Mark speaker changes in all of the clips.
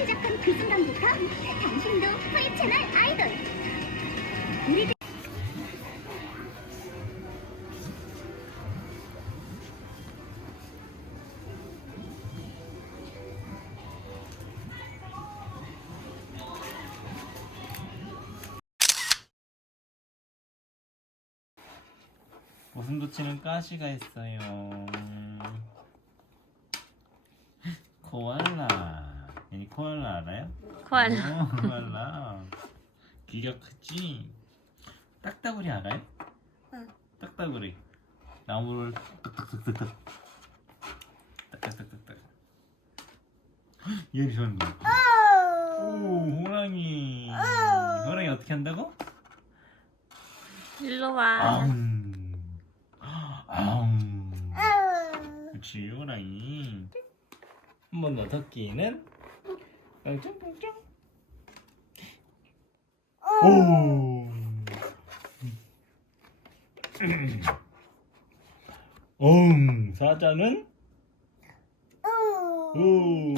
Speaker 1: 시작한 그 순간부터 당신도 소위 채널 아이돌. 우리들 웃음 도치는 까시가 있어요. 코알라. 얘 코알라 알아요?
Speaker 2: 코알라.
Speaker 1: 어, 코알라. 귀가 크지? 딱따구리 알아요?
Speaker 3: 응.
Speaker 1: 딱따구리. 나무를 뚝뚝뚝뚝뚝. 딱딱딱딱딱. 얘 좋아하는 거. 오, 호랑이. 호랑이 어떻게 한다고?
Speaker 2: 일로 와.
Speaker 1: 아웅. 아웅. 그렇지, 호랑이. 한 번더 토끼는 깡총깡총. 오. 엉 사자는 오.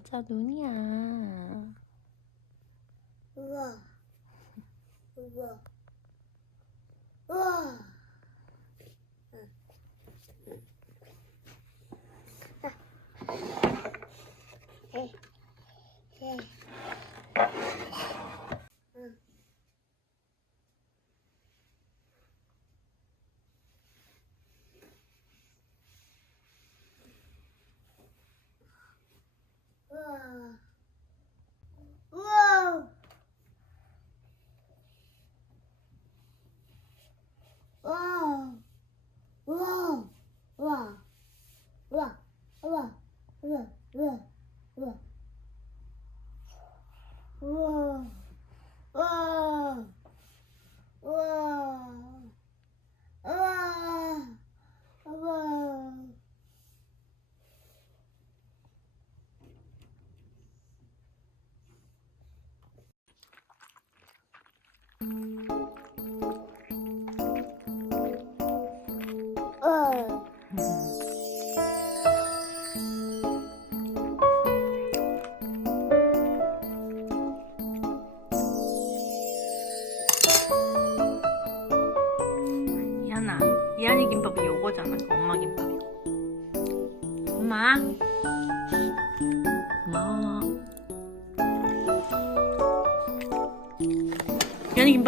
Speaker 2: 맞아, 눈이야.
Speaker 3: 우와. 우와. 우와.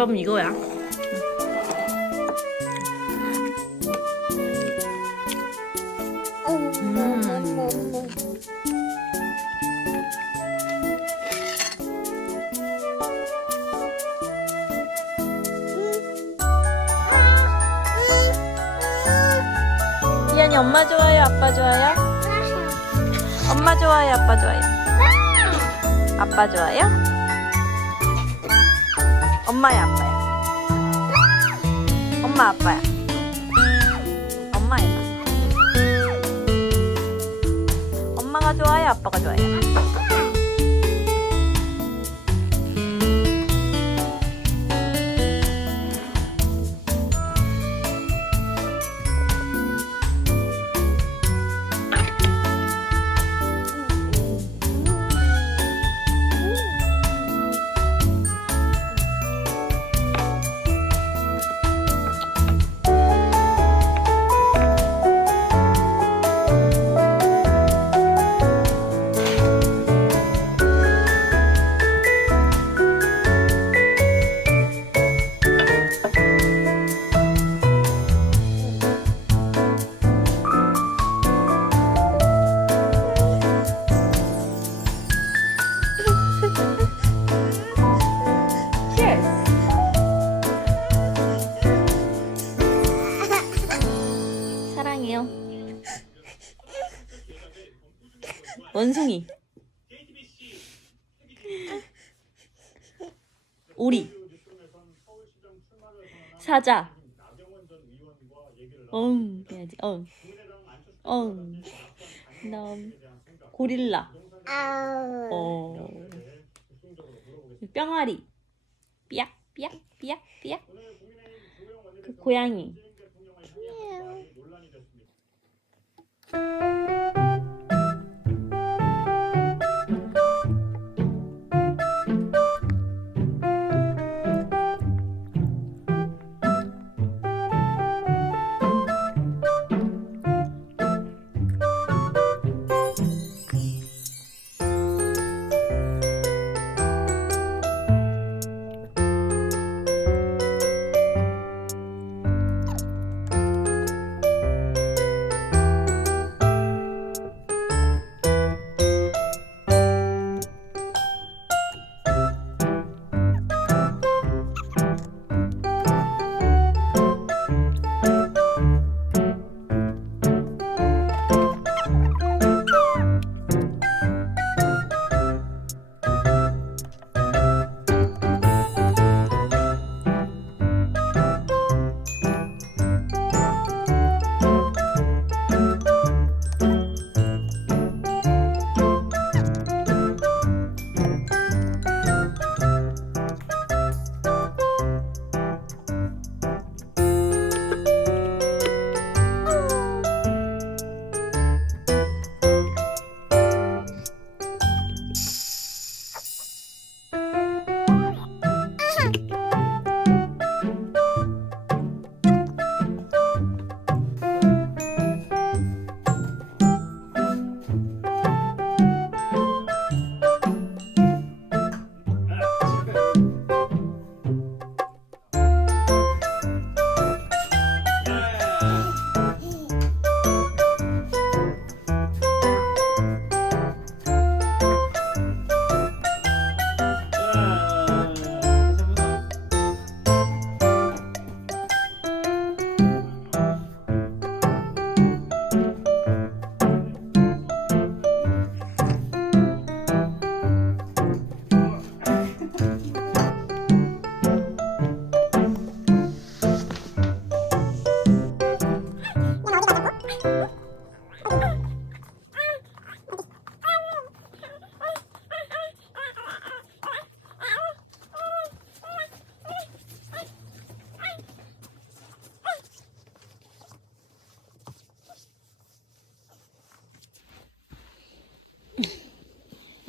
Speaker 2: 김밥은 이거야.
Speaker 3: 음.
Speaker 2: 이한이 엄마 좋아요, 아빠 좋아요? 엄마 좋아요, 아빠 좋아요? 아빠 좋아요? 엄마야, 아빠야? 엄마, 아빠야? 엄마야. 엄마가 좋아요, 아빠가 좋아요? 원숭이. 오리. 사자. 엉 해야지. 엉. 엉. 그다음 고릴라. 어. 뿅아리. 삐약 삐약 삐약 삐약. 그 고양이.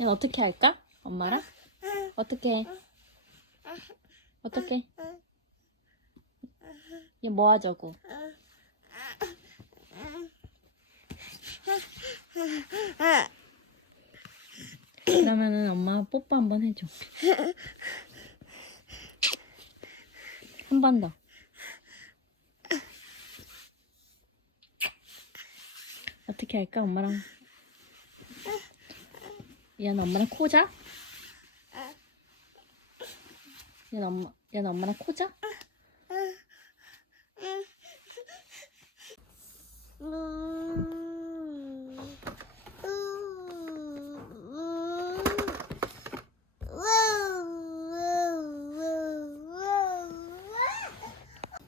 Speaker 2: 얘는 어떻게 할까? 엄마랑? 어떻게 해? 어떻게? 얘 뭐 하자고? 그러면은 엄마 뽀뽀 한번 해줘. 한 번 더. 어떻게 할까 엄마랑? 얘는 엄마랑 코자? 얘는 엄마, 얘는 엄마랑 코자?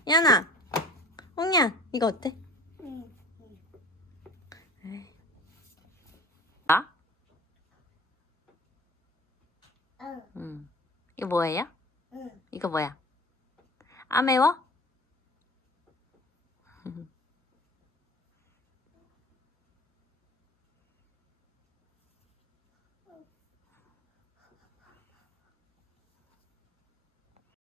Speaker 2: 야나, 홍야, 이거 어때? 아? 응. 이거 뭐예요? 이거 뭐야? 아 매워?